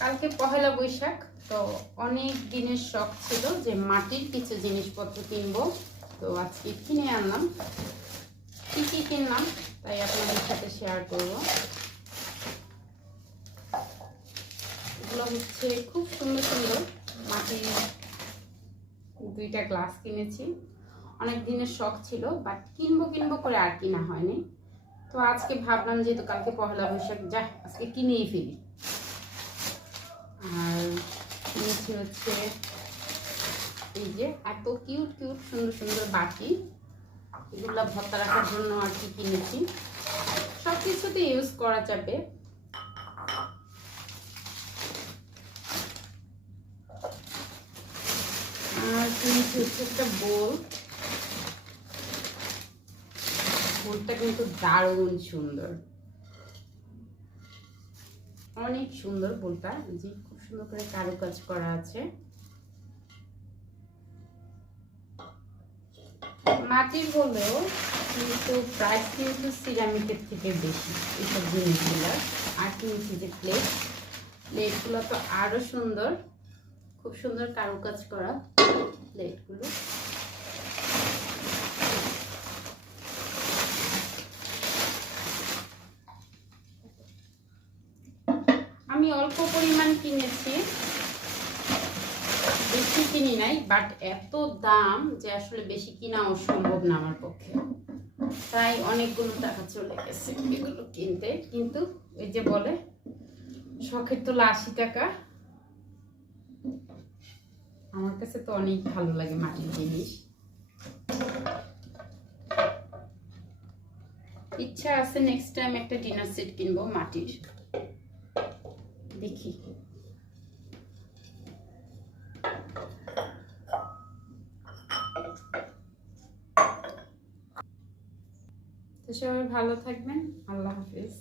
কালকে পহেলা বৈশাখ, তো অনেক দিনের শখ ছিল যে মাটির কিছু জিনিসপত্র কিনবো। তো আজকে কিনে আনলাম। কি কি কিনলাম তাই আপনাদের সাথে শেয়ার করব। এগুলো হচ্ছে খুব সুন্দর সুন্দর মাটির দুইটা গ্লাস কিনেছি। অনেক দিনের শখ ছিল, বাট কিনবো করে আর কিনা হয়নি। তো আজকে ভাবলাম যেহেতু কালকে পহেলা বৈশাখ, যা আজকে কিনেই ফেলি। আর কিনেছি হচ্ছে এই যে এত কিউট কিউট সুন্দর সুন্দর বাটি, এগুলো ভর্তা রাখার জন্য আর কি কিনেছি। সব কিছুতে ইউজ করা যাবে। আর কিনেছি হচ্ছে একটা বোলটা কিন্তু দারুণ সুন্দর, অনেক সুন্দর বোলটা। যে খুব সুন্দর করে কারুকাজ করা আছে। মাটির হলেও কিন্তু প্রাইস কিন্তু সিরামিকের থেকে বেশি এইসব জিনিসগুলো। আর কিনেছি যে প্লেটগুলো তো আরো সুন্দর, খুব সুন্দর কারুকাজ করা প্লেটগুলো। আমি অল্প পরিমাণ কিনেছি, বেশি কিনি নাই, বাট এত দাম যে আসলে বেশি কিনাও সম্ভব না আমার পক্ষে। তাই অনেকগুলো টাকা চলে গেছে এগুলো কিনতে। কিন্তু এই যে বলে শখের তোলা 80 টাকা। আমার কাছে তো অনেক ভালো লাগে মাটির জিনিস। ইচ্ছা আছে নেক্সট টাইম একটা ডিনার সেট কিনবো মাটির, দেখি। তো সবাই ভালো থাকবেন, আল্লাহ হাফিজ।